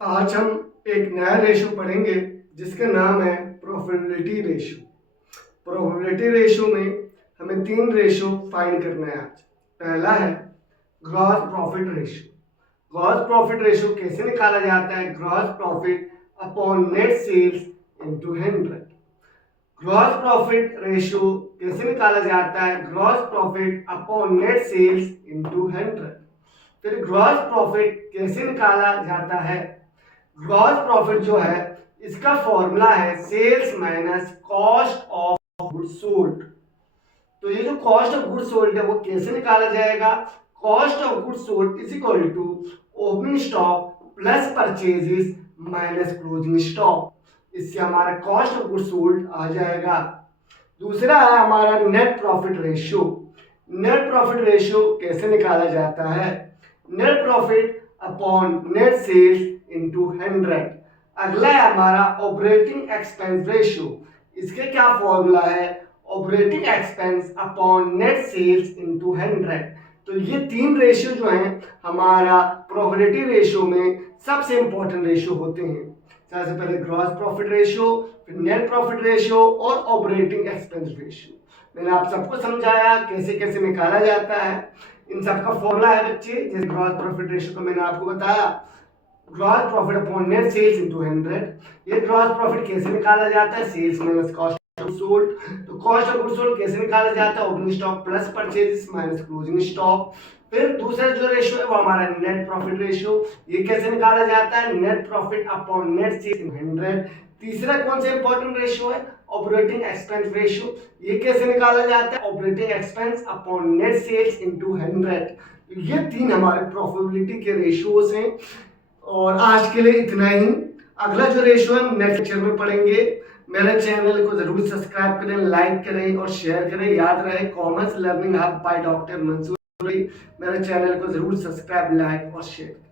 आज हम एक नया रेशो पढ़ेंगे जिसका नाम है प्रोबेबिलिटी रेशो। प्रोबेबिलिटी रेशो में हमें तीन रेशो फाइंड करना है आज। पहला है gross profit ratio. Gross profit ratio कैसे निकाला जाता है? Gross profit upon net sales into 100। Gross profit ratio कैसे निकाला जाता है? Gross profit upon net sales into 100। फिर ग्रॉस प्रॉफिट कैसे निकाला जाता है? ग्रॉस प्रॉफिट जो है इसका फॉर्मूला है sales minus cost of goods sold. तो ये जो कॉस्ट ऑफ गुड्स सोल्ड है वो कैसे निकाला जाएगा? Cost of goods sold is equal to opening stock plus purchases minus closing stock. इससे हमारा कॉस्ट ऑफ गुड्स सोल्ड आ जाएगा। दूसरा है हमारा net profit ratio. Net profit ratio कैसे निकाला जाता है? Net profit upon net sales into 100। अगला है हमारा ऑपरेटिंग एक्सपेंस रेशियो। इसके क्या फॉर्मूला है? Operating expense upon net sales into 100। तो ये तीन रेशियो जो हैं हमारा प्रोबेबिलिटी रेशियो में सबसे इंपॉर्टेंट रेशियो होते हैं। सबसे पहले ग्रॉस प्रॉफिट रेशियो, फिर नेट प्रॉफिट रेशियो और ऑपरेटिंग एक्सपेंस रेशियो। मैंने आप सबको समझाया कैसे कैसे निकाला जाता है। इन सबका फॉर्मूला है बच्चे, जैसे ग्रॉस प्रॉफिट रेशियो का मैंने आपको बताया, gross profit upon net sales into 100। ये ग्रॉस प्रॉफिट कैसे निकाला जाता है? Sales minus cost of sold. तो कॉस्ट ऑफ गुड्स सोल्ड कैसे निकाला जाता है? Opening stock plus purchases minus closing stock. फिर दूसरा जो रेशियो है वो हमारा नेट प्रॉफिट रेशियो। ये कैसे निकाला जाता है? Net profit upon net sales in 100। तीसरा कौन सा इंपॉर्टेंट रेशियो है? Operating expense ratio. ये कैसे निकाला जाता है? Operating expense upon net sales into 100। ये तीन हमारे प्रोबेबिलिटी के रेशियोज हैं। और आज के लिए इतना ही। अगला जो रेशियो है नेक्स्ट लेक्चर में पढ़ेंगे। मेरे चैनल को जरूर सब्सक्राइब करें, लाइक करें और शेयर करें। याद रहे commerce learning hub by doctor Mansoor. मेरे चैनल को जरूर सब्सक्राइब, लाइक और शेयर करें।